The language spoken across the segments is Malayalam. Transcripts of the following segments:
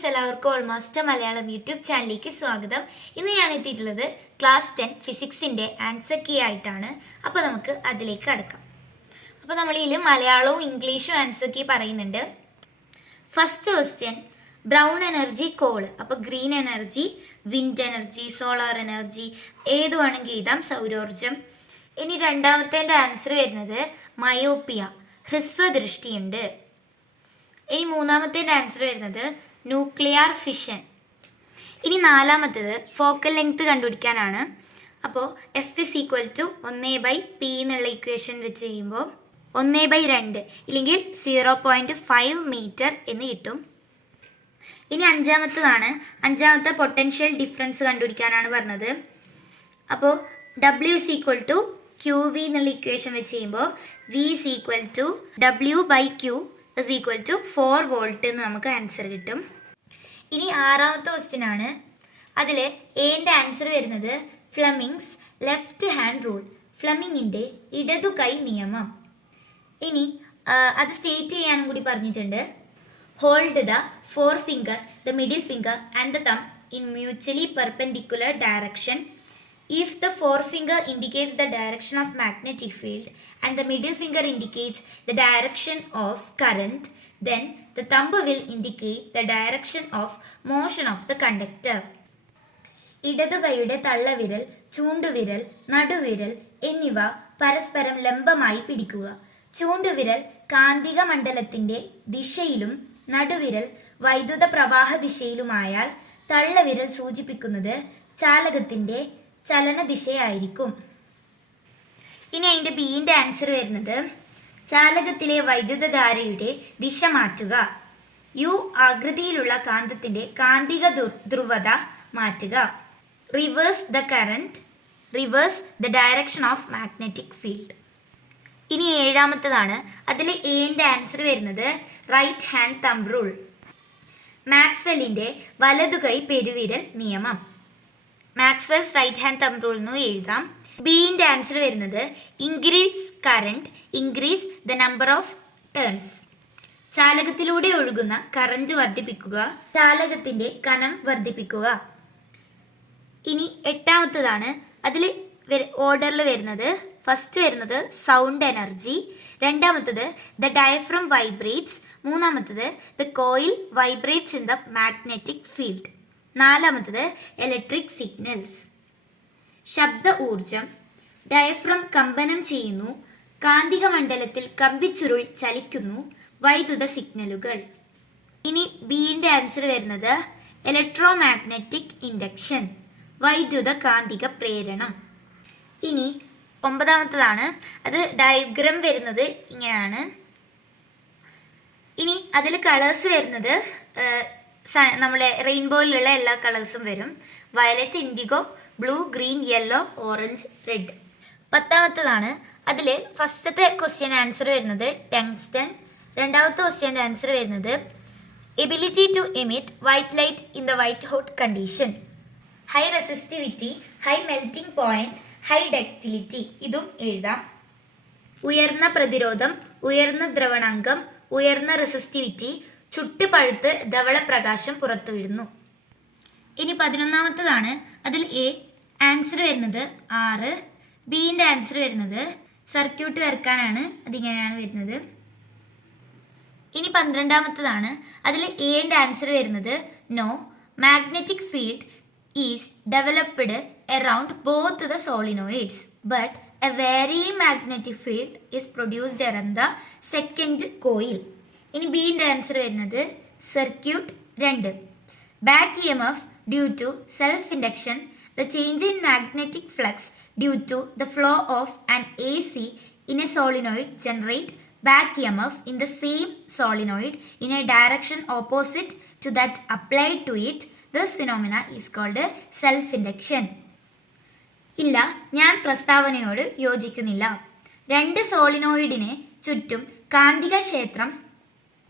ഫ്രണ്ട്സ്, എല്ലാവർക്കും ഓൾമോസ്റ്റ് മലയാളം യൂട്യൂബ് ചാനലിലേക്ക് സ്വാഗതം. ഇന്ന് ഞാൻ എത്തിയിട്ടുള്ളത് ക്ലാസ് 10 ഫിസിക്സിൻ്റെ ആൻസർ കീ ആയിട്ടാണ്. അപ്പോൾ നമുക്ക് അതിലേക്ക് കടക്കാം. അപ്പോൾ നമ്മളിതിൽ മലയാളവും ഇംഗ്ലീഷും ആൻസർ കീ പറയുന്നുണ്ട്. First question, brown energy coal. അപ്പോൾ green energy, wind energy, solar energy, ഏത് വേണമെങ്കിൽ എഴുതാം, സൗരോർജം. ഇനി രണ്ടാമത്തെ ആൻസർ വരുന്നത് മയോപ്പിയ, ഹ്രസ്വദൃഷ്ടിയുണ്ട്. ഇനി മൂന്നാമത്തെ ആൻസർ വരുന്നത് ന്യൂക്ലിയർ ഫിഷൻ. ഇനി നാലാമത്തേത് ഫോക്കൽ ലെങ്ത് കണ്ടുപിടിക്കാനാണ്. അപ്പോൾ F is equal to 1/p എന്നുള്ള ഇക്വേഷൻ വെച്ച് ചെയ്യുമ്പോൾ 1/2 ഇല്ലെങ്കിൽ 0.5 മീറ്റർ എന്ന് കിട്ടും. ഇനി അഞ്ചാമത്തെ പൊട്ടൻഷ്യൽ ഡിഫറൻസ് കണ്ടുപിടിക്കാനാണ് പറഞ്ഞത്. അപ്പോൾ W is equal to QV എന്നുള്ള ഇക്വേഷൻ വെച്ച് ചെയ്യുമ്പോൾ V is equal to W/Q is equal to 4 volt എന്ന് നമുക്ക് ആൻസർ കിട്ടും. ഇനി ആറാമത്തെ ക്വസ്റ്റ്യൻ ആണ്. അതിൽ എൻ്റെ ആൻസർ വരുന്നത് ഫ്ലെമിങ്സ് ലെഫ്റ്റ് ഹാൻഡ് റൂൾ, ഫ്ലെമിങ്ങിൻ്റെ ഇടതു കൈ നിയമം. ഇനി അത് സ്റ്റേറ്റ് ചെയ്യാനും കൂടി പറഞ്ഞിട്ടുണ്ട്. Hold the forefinger, the middle finger and the thumb in mutually perpendicular direction. If the forefinger indicates the direction of magnetic field and the middle finger indicates the direction of current, then the thumb will indicate the direction of motion of the conductor. ഇടതുകൈയുടെ തള്ളവിരൽ, ചൂണ്ടുവിരൽ, നടുവിരൽ എന്നിവ പരസ്പരം ലംബമായി പിടിക്കുക. ചൂണ്ടുവിരൽ കാന്തിക മണ്ഡലത്തിന്റെ ദിശയിലും നടുവിരൽ വൈദ്യുത പ്രവാഹ ദിശയിലുമായാൽ തള്ളവിരൽ സൂചിപ്പിക്കുന്നത് ചാലകത്തിന്റെ ചലനദിശയായിരിക്കും. ഇനി അതിൻ്റെ ബിൻ്റെ ആൻസർ വരുന്നത് ചാലകത്തിലെ വൈദ്യുതധാരയുടെ ദിശ മാറ്റുക. യു ആകൃതിയിലുള്ള കാന്തത്തിന്റെ കാന്തിക ധ്രുവത മാറ്റുക. Reverse the current, reverse the direction of magnetic field. ഇനി ഏഴാമത്തതാണ്. അതിൽ എൻ്റെ ആൻസർ വരുന്നത് റൈറ്റ് ഹാൻഡ് തംബ് റൂൾ, മാക്സ്വെല്ലിൻ്റെ വലതുകൈ പെരുവിരൽ നിയമം. Maxwell's right hand thumb rule എന്ന് എഴുതാം. ബിൻ്റെ ആൻസർ വരുന്നത് increase current, increase the number of turns. ചാലകത്തിലൂടെ ഒഴുകുന്ന കറന്റ് വർദ്ധിപ്പിക്കുക, ചാലകത്തിന്റെ കനം വർദ്ധിപ്പിക്കുക. ഇനി എട്ടാമത്തതാണ്. അതിൽ ഓർഡറിൽ വരുന്നത് ഫസ്റ്റ് വരുന്നത് സൗണ്ട് എനർജി, രണ്ടാമത്തത് ദ ഡയഫ്രം വൈബ്രേറ്റ്സ്, മൂന്നാമത്തത് the coil vibrates in the magnetic field, നാലാമത്തത് ഇലക്ട്രിക് സിഗ്നൽസ്. ശബ്ദ ഊർജം, ഡയഫ്രം കമ്പനം ചെയ്യുന്നു, കാന്തിക മണ്ഡലത്തിൽ കമ്പിച്ചുരുൾ ചലിക്കുന്നു, വൈദ്യുത സിഗ്നലുകൾ. ഇനി ബിൻ്റെ ആൻസർ വരുന്നത് ഇലക്ട്രോ മാഗ്നറ്റിക് ഇൻഡക്ഷൻ, വൈദ്യുത കാന്തിക പ്രേരണം. ഇനി ഒമ്പതാമത്തതാണ്. അത് ഡയഗ്രം വരുന്നത് ഇങ്ങനെയാണ്. ഇനി അതിൽ കളേഴ്സ് വരുന്നത് നമ്മളെ റെയിൻബോയിലുള്ള എല്ലാ കളേഴ്സും വരും. Violet, indigo, blue, green, yellow, orange, red. പത്താമത്തതാണ്. അതിൽ ഫസ്റ്റത്തെ ക്വസ്റ്റ്യൻ ആൻസർ വരുന്നത് ടങ്സ്റ്റൺ, രണ്ടാമത്തെ ക്വസ്റ്റ്യൻ്റെ ആൻസർ വരുന്നത് ability to emit white light in the white hot condition, high resistivity, high melting point, high ductility. ഇതും എഴുതാം. ഉയർന്ന പ്രതിരോധം, ഉയർന്ന ദ്രവണാങ്കം, ഉയർന്ന റെസിസ്റ്റിവിറ്റി, ചുട്ടുപഴുത്ത് ധവളപ്രകാശം പുറത്തുവിടുന്നു. ഇനി 11ാമത്തതാണ്. അതിൽ എ ആൻസർ വരുന്നത് 6, ബിൻ്റെ ആൻസർ വരുന്നത് സർക്യൂട്ട് വരക്കാനാണ്, അതിങ്ങനെയാണ് വരുന്നത്. ഇനി 12ാമത്തതാണ്. അതിൽ എൻ്റെ ആൻസർ വരുന്നത് no, magnetic field is developed around both the solenoids but a varying magnetic field is produced around the second coil. ഇനി ബിൻ്റെ ആൻസർ വരുന്നത് circuit 2. Back EMF due to self induction, the change in magnetic flux due to the flow of an AC in a solenoid generate back EMF in the same solenoid in a direction opposite to that applied to it. This phenomena is called self induction. ഇല്ല, ഞാൻ പ്രസ്താവനയോട് യോജിക്കുന്നില്ല. രണ്ട് സോളിനോയിഡിന് ചുറ്റും കാന്തിക ക്ഷേത്രം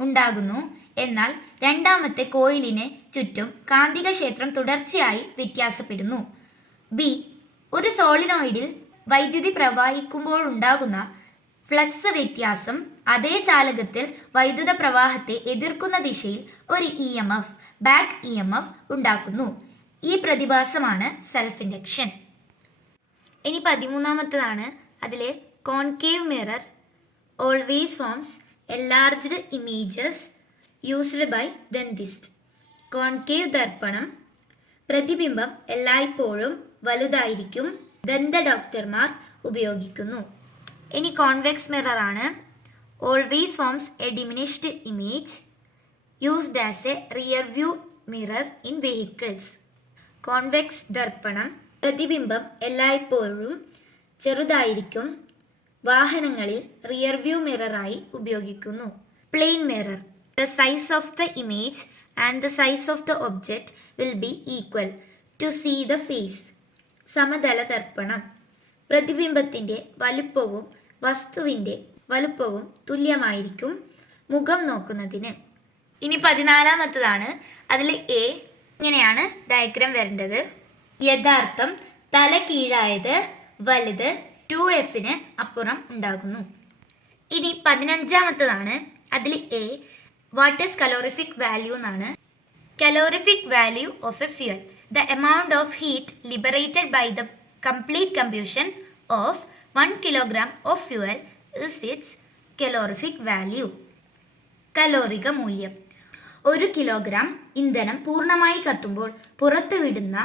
ഉണ്ടാകുന്നു, എന്നാൽ രണ്ടാമത്തെ കോയിലിന് ചുറ്റും കാന്തിക ക്ഷേത്രം തുടർച്ചയായി വ്യത്യാസപ്പെടുന്നു. ബി, ഒരു സോളിനോയിഡിൽ വൈദ്യുതി പ്രവാഹിക്കുമ്പോൾ ഉണ്ടാകുന്ന ഫ്ലക്സ് വ്യത്യാസം അതേ ചാലകത്തിൽ വൈദ്യുത പ്രവാഹത്തെ എതിർക്കുന്ന ദിശയിൽ ഒരു EMF ബാക്ക് EMF ഉണ്ടാക്കുന്നു. ഈ പ്രതിഭാസമാണ് സെൽഫ് ഇൻഡക്ഷൻ. ഇനി 13ാമത്തേതാണ്. അതിലെ concave mirror always forms enlarged images used by dentist. Concave ദർപ്പണം പ്രതിബിംബം എല്ലായ്പ്പോഴും വലുതായിരിക്കും ദന്ത ഡോക്ടർമാർ ഉപയോഗിക്കുന്നു. ഇനി കോൺവെക്സ് മിറർ ആണ്. Always forms a diminished image used as a rear view mirror in vehicles. Convex ദർപ്പണം പ്രതിബിംബം എല്ലായ്പ്പോഴും ചെറുതായിരിക്കും വാഹനങ്ങളിൽ റിയർ വ്യൂ മിററായി ഉപയോഗിക്കുന്നു. Plane mirror the size of the image and the size of the object will be equal to see the face. സമതല ദർപ്പണം പ്രതിബിംബത്തിൻ്റെ വലുപ്പവും വസ്തുവിൻ്റെ വലുപ്പവും തുല്യമായിരിക്കും മുഖം നോക്കുന്നതിന്. ഇനി 14ാമത്തേതാണ്. അതിൽ A ഇങ്ങനെയാണ് ഡയഗ്രാം വരേണ്ടത്. യഥാർത്ഥം തല കീഴായത് വലുത് 2Fന് അപ്പുറം ഉണ്ടാകുന്നു. ഇനി 15ാമത്തേതാണ്. അതിൽ A what is calorific value എന്നാണ്. Calorific value of a fuel the amount of heat liberated by the complete combustion of 1 kilogram of fuel is its calorific value. കലോറിക മൂല്യം. 1 കിലോഗ്രാം ഇന്ധനം പൂർണ്ണമായി കത്തുമ്പോൾ പുറത്തുവിടുന്ന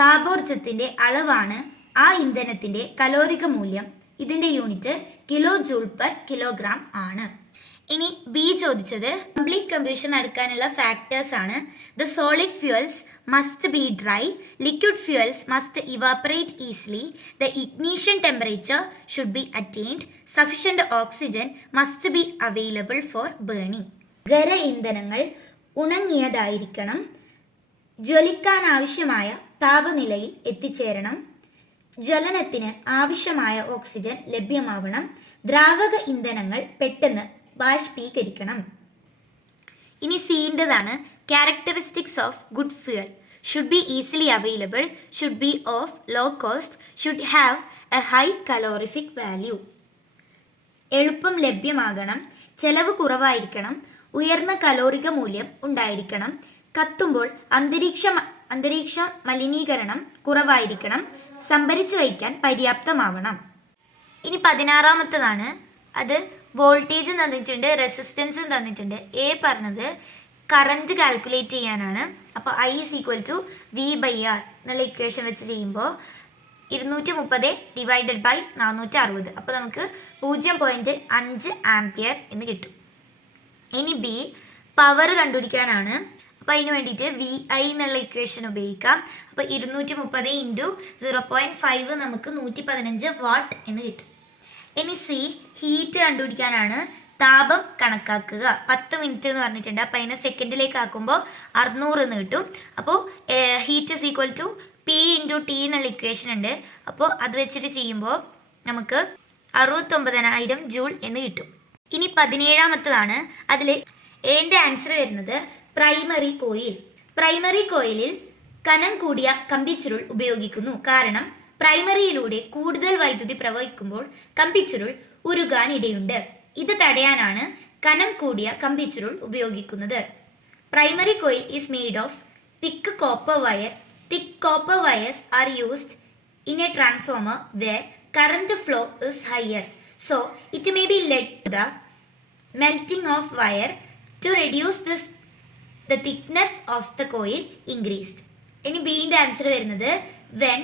താപോർജ്ജത്തിന്റെ അളവാണ് ആ ഇന്ധനത്തിന്റെ കലോറിക മൂല്യം. ഇതിന്റെ unit kilo joule per kilogram ആണ്. ഇനി B ചോദിച്ചത് കംപ്ലീറ്റ് കമ്പ്യൂഷൻ നടക്കാനുള്ള ഫാക്ടേഴ്സ് ആണ്. The solid fuels must be dry, liquid fuels must evaporate easily, the ignition temperature should be attained, sufficient oxygen must be available for burning. ഖര ഇന്ധനങ്ങൾ ഉണങ്ങിയതായിരിക്കണം, ജ്വലിക്കാനാവശ്യമായ താപനിലയിൽ എത്തിച്ചേരണം, ജ്വലനത്തിന് ആവശ്യമായ ഓക്സിജൻ ലഭ്യമാവണം, ദ്രാവക ഇന്ധനങ്ങൾ പെട്ടെന്ന് ബാഷ്പീകരിക്കണം. ഇനി സീൻ്റെതാണ്. Characteristics of good fuel should be easily available, should be of low cost, should have a high calorific value. എളുപ്പം ലഭ്യമാകണം, ചെലവ് കുറവായിരിക്കണം, ഉയർന്ന കലോറിക മൂല്യം ഉണ്ടായിരിക്കണം, കത്തുമ്പോൾ അന്തരീക്ഷ മലിനീകരണം കുറവായിരിക്കണം, സംഭരിച്ചു വയ്ക്കാൻ പര്യാപ്തമാവണം. ഇനി 16ാമത്തേതാണ്. അത് വോൾട്ടേജ് തന്നിട്ടുണ്ട്, റെസിസ്റ്റൻസും തന്നിട്ടുണ്ട്. A പറഞ്ഞത് കറണ്ട് കാൽക്കുലേറ്റ് ചെയ്യാനാണ്. അപ്പോൾ I = V/R എന്നുള്ള ഇക്വേഷൻ വെച്ച് ചെയ്യുമ്പോൾ 230 ഡിവൈഡഡ് ബൈ 460. അപ്പോൾ നമുക്ക് 0.5 ആംപിയർ എന്ന് കിട്ടും. ഇനി B പവർ കണ്ടുപിടിക്കാനാണ്. അപ്പോൾ അതിന് വേണ്ടിയിട്ട് VI എന്നുള്ള ഇക്വേഷൻ ഉപയോഗിക്കാം. അപ്പോൾ 230 × 0.5 നമുക്ക് 115 വാട്ട് എന്ന് കിട്ടും. ഇനി C ഹീറ്റ് കണ്ടുപിടിക്കാനാണ്. താപം കണക്കാക്കുക. 10 മിനിറ്റ് എന്ന് പറഞ്ഞിട്ടുണ്ട്. അപ്പോൾ അതിനെ സെക്കൻഡിലേക്ക് ആക്കുമ്പോൾ 600 എന്ന് കിട്ടും. അപ്പോൾ ഹീറ്റ് = P × T എന്നുള്ള ഇക്വേഷൻ ഉണ്ട്. അപ്പോൾ അത് വെച്ചിട്ട് ചെയ്യുമ്പോൾ നമുക്ക് 69,000 ജൂൾ എന്ന് കിട്ടും. ഇനി 17ാമത്തേതാണ്. അതിൽ എൻ്റെ ആൻസർ വരുന്നത് പ്രൈമറി കോയിൽ. പ്രൈമറി കോയിലിൽ കനം കൂടിയ കമ്പിച്ചുരുൾ ഉപയോഗിക്കുന്നു. കാരണം പ്രൈമറിയിലൂടെ കൂടുതൽ വൈദ്യുതി പ്രവഹിക്കുമ്പോൾ കമ്പിച്ചുരുൾ ഉരുകാനിടയുണ്ട്. ഇത് തടയാനാണ് കനം കൂടിയ കമ്പിച്ചുരുൾ ഉപയോഗിക്കുന്നത്. Primary coil is made of thick copper wire. Thick copper wires are used in a transformer where current flow is higher. So it may be led to the melting of wire to reduce the thickness of the coil increased. ഇനി ബിന്റെ ആൻസർ വരുന്നത് when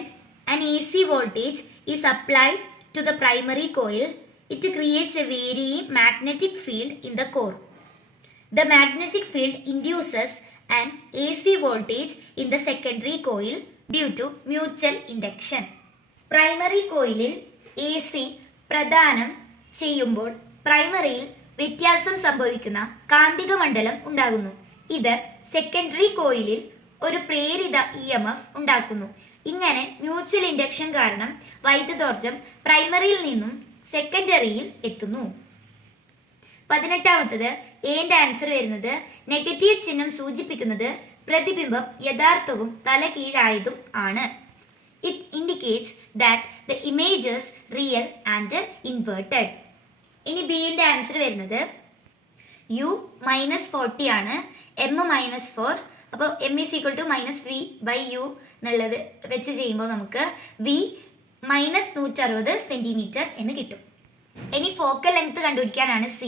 an AC voltage is applied to the primary coil, it creates a varying magnetic field in the core. The magnetic field induces an AC voltage in the secondary coil due to mutual induction. Primary കോയിലിൽ AC പ്രദാനം ചെയ്യുമ്പോൾ പ്രൈമറിയിൽ വ്യത്യാസം സംഭവിക്കുന്ന കാന്തിക മണ്ഡലം ഉണ്ടാകുന്നു. ഇത് സെക്കൻഡറി കോയിലിൽ ഒരു പ്രേരിത EMF ഉണ്ടാക്കുന്നു. ഇങ്ങനെ മ്യൂച്വൽ ഇൻഡക്ഷൻ കാരണം വൈദ്യുതോർജ്ജം പ്രൈമറിയിൽ നിന്നും സെക്കൻഡറിയിൽ എത്തുന്നു. 18ാമത്തേത് എന്റെ ആൻസർ വരുന്നത് നെഗറ്റീവ് ചിഹ്നം സൂചിപ്പിക്കുന്നത് പ്രതിബിംബം യഥാർത്ഥവും തലകീഴായതും ആണ്. It indicates that the images real and inverted. ഇനി ബിന്റെ ആൻസർ വരുന്നത് u -40 ആണ്, m -4. അപ്പോൾ m is equal to -v/u എന്നുള്ളത് വെച്ച് ചെയ്യുമ്പോൾ നമുക്ക് v -160 സെന്റിമീറ്റർ എന്ന് കിട്ടും. ഇനി ഫോക്കൽ ലെങ്ത് കണ്ടുപിടിക്കാനാണ് c.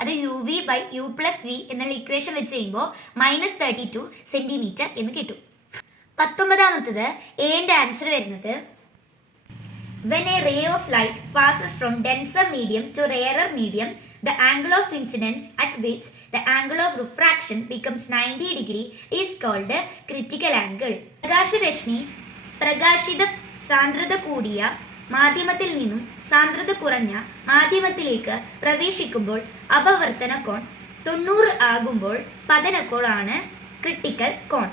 അത് uv/u+v എന്നുള്ള ഇക്വേഷൻ വെച്ച് ചെയ്യുമ്പോൾ -32 സെന്റിമീറ്റർ എന്ന് കിട്ടും. 19ാമത്തത് എന്റെ ആൻസർ വരുന്നത് when a ray of light passes from denser medium to rarer medium, the angle of incidence at which the angle of refraction becomes 90 degree is called critical angle. പ്രകാശരശ്മി പ്രകാശിത സാന്ദ്രത കൂടിയ മാധ്യമത്തിൽ നിന്നും സാന്ദ്രത കുറഞ്ഞ മാധ്യമത്തിലേക്ക് പ്രവേശിക്കുമ്പോൾ അപവർത്തന കോൺ 90 ആകുമ്പോൾ പതനക്കോണാണ് ക്രിട്ടിക്കൽ കോൺ.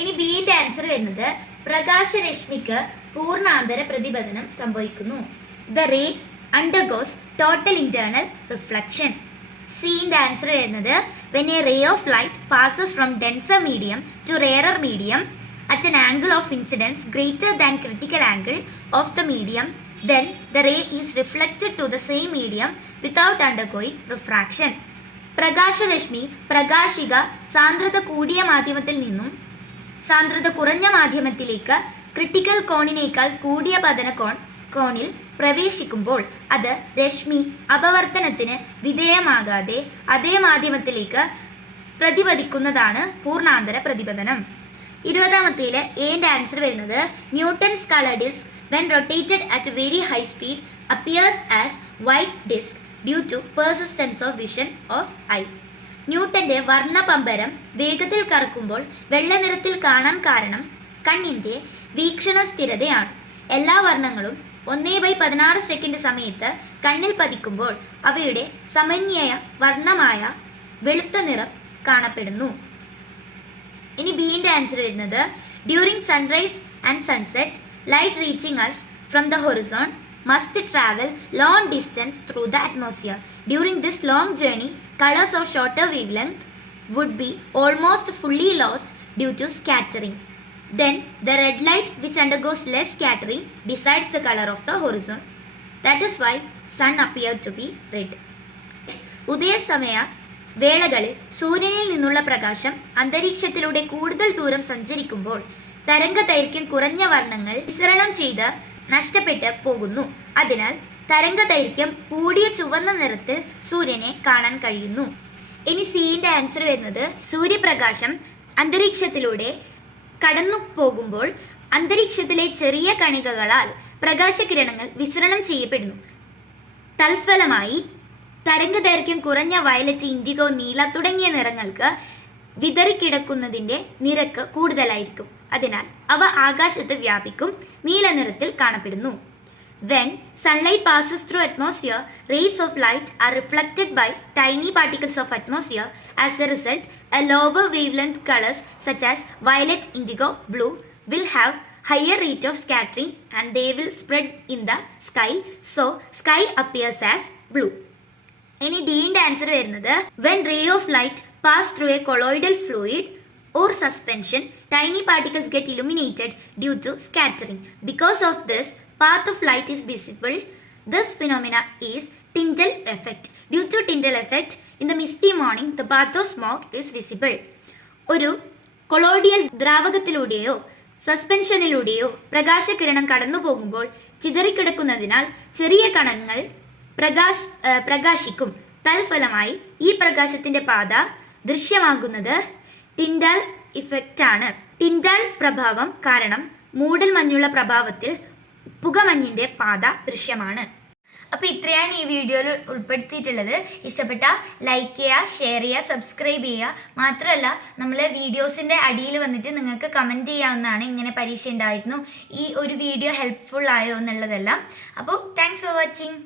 ഇനി ബിന്റെ ആൻസർ വരുന്നത് പ്രകാശരശ്മിക്ക് പൂർണ്ണാന്തര പ്രതിപതനം സംഭവിക്കുന്നു. The ray undergoes total internal reflection. സിന്റെ ആൻസർ വരുന്നത് when a ray of light passes from denser medium to rarer medium at an angle of incidence greater than critical angle of the medium, then the ray is reflected to the same medium without undergoing refraction. പ്രകാശരശ്മി പ്രകാശിക സാന്ദ്രത കൂടിയ മാധ്യമത്തിൽ നിന്നും സാന്ദ്രത കുറഞ്ഞ മാധ്യമത്തിലേക്ക് ക്രിട്ടിക്കൽ കോണിനേക്കാൾ കൂടിയ പതന കോണിൽ പ്രവേശിക്കുമ്പോൾ അത് രശ്മി അപവർത്തനത്തിന് വിധേയമാകാതെ അതേ മാധ്യമത്തിലേക്ക് പ്രതിപതിക്കുന്നതാണ് പൂർണ്ണാന്തര പ്രതിപതനം. 20ാമത്തേല് എന്റെ ആൻസർ വരുന്നത് Newton's colour disc when rotated at a very high speed appears as white disk due to persistence of vision of eye. ന്യൂട്ടന്റെ വർണ്ണപമ്പരം വേഗത്തിൽ കറക്കുമ്പോൾ വെള്ള നിറത്തിൽ കാണാൻ കാരണം കണ്ണിന്റെ വീക്ഷണ സ്ഥിരതയാണ്. എല്ലാ വർണ്ണങ്ങളും 1/16 സെക്കൻഡ് സമയത്ത് കണ്ണിൽ പതിക്കുമ്പോൾ അവയുടെ സമന്വയ വർണ്ണമായ വെളുത്ത നിറം കാണപ്പെടുന്നു. ഇനി ബിന്റെ ആൻസർ വരുന്നത് during sunrise and sunset light reaching us from the horizon must travel long distance through the atmosphere. During this long journey, colors of shorter wavelength would be almost fully lost due to scattering. Then the red light, which undergoes less scattering, decides the color of the horizon. That is why sun appeared to be red. ഉദയസമയ വേളകളിൽ സൂര്യനിൽ നിന്നുള്ള പ്രകാശം അന്തരീക്ഷത്തിലൂടെ കൂടുതൽ ദൂരം സഞ്ചരിക്കുമ്പോൾ തരംഗ ദൈർഘ്യം കുറഞ്ഞ വർണ്ണങ്ങൾ വിസരണം ചെയ്ത് നഷ്ടപ്പെട്ട് പോകുന്നു. അതിനാൽ തരംഗ ദൈർഘ്യം കൂടിയ ചുവന്ന നിറത്തിൽ സൂര്യനെ കാണാൻ കഴിയുന്നു. ഇനി സിന്റെ ആൻസർ വരുന്നത് സൂര്യപ്രകാശം അന്തരീക്ഷത്തിലൂടെ കടന്നു പോകുമ്പോൾ അന്തരീക്ഷത്തിലെ ചെറിയ കണികകളാൽ പ്രകാശകിരണങ്ങൾ വിസരണം ചെയ്യപ്പെടുന്നു. തൽഫലമായി തരംഗ ദൈർഘ്യം കുറഞ്ഞ വയലറ്റ്, ഇൻഡിഗോ, നീല തുടങ്ങിയ നിറങ്ങൾക്ക് വിതറിക്കിടക്കുന്നതിന്റെ നിരക്ക് കൂടുതലായിരിക്കും. അതിനാൽ അവ ആകാശത്ത് വ്യാപിക്കും നീല നിറത്തിൽ കാണപ്പെടുന്നു. When sunlight passes through atmosphere, rays of light are reflected by tiny particles of atmosphere. As a result, a lower wavelength colors such as violet, indigo, blue will have higher rate of scattering and they will spread in the sky. So, sky appears as blue. ഇനി ഡിന്റെ ആൻസർ വരുന്നത് when ray of light pass through a colloidal fluid or suspension, tiny particles get illuminated due to scattering. Because of this, path of light is visible. This phenomena is Tyndall effect. Due to Tyndall effect, in the misty morning, the path of smoke is visible. ഒരു കൊളോയിഡൽ ദ്രാവകത്തിലൂടെയോ സസ്പെൻഷനിലൂടെയോ പ്രകാശകിരണം കടന്നു പോകുമ്പോൾ ചിതറിക്കിടക്കുന്നതിനാൽ ചെറിയ കണങ്ങൾ പ്രകാശിക്കും. തൽഫലമായി ഈ പ്രകാശത്തിന്റെ പാത ദൃശ്യമാകുന്നത് ടിൻഡാൽ ഇഫക്റ്റ് ആണ്. ടിൻഡാൽ പ്രഭാവം കാരണം മൂടൽ മഞ്ഞുള്ള പ്രഭാവത്തിൽ പുകമഞ്ഞിന്റെ പാത ദൃശ്യമാണ്. അപ്പോൾ ഇത്രയാണ് ഈ വീഡിയോയിൽ ഉൾപ്പെടുത്തിയിട്ടുള്ളത്. ഇഷ്ടപ്പെട്ട ലൈക്ക് ചെയ്യുക, ഷെയർ ചെയ്യുക, സബ്സ്ക്രൈബ് ചെയ്യുക. മാത്രമല്ല നമ്മളെ വീഡിയോസിൻ്റെ അടിയിൽ വന്നിട്ട് നിങ്ങൾക്ക് കമൻറ്റ് ചെയ്യാവുന്നതാണ്. ഇങ്ങനെ പരീക്ഷ ഉണ്ടായിരുന്നു, ഈ ഒരു വീഡിയോ ഹെൽപ്ഫുൾ ആയോ എന്നുള്ളതെല്ലാം. അപ്പോൾ താങ്ക്സ് ഫോർ വാച്ചിങ്.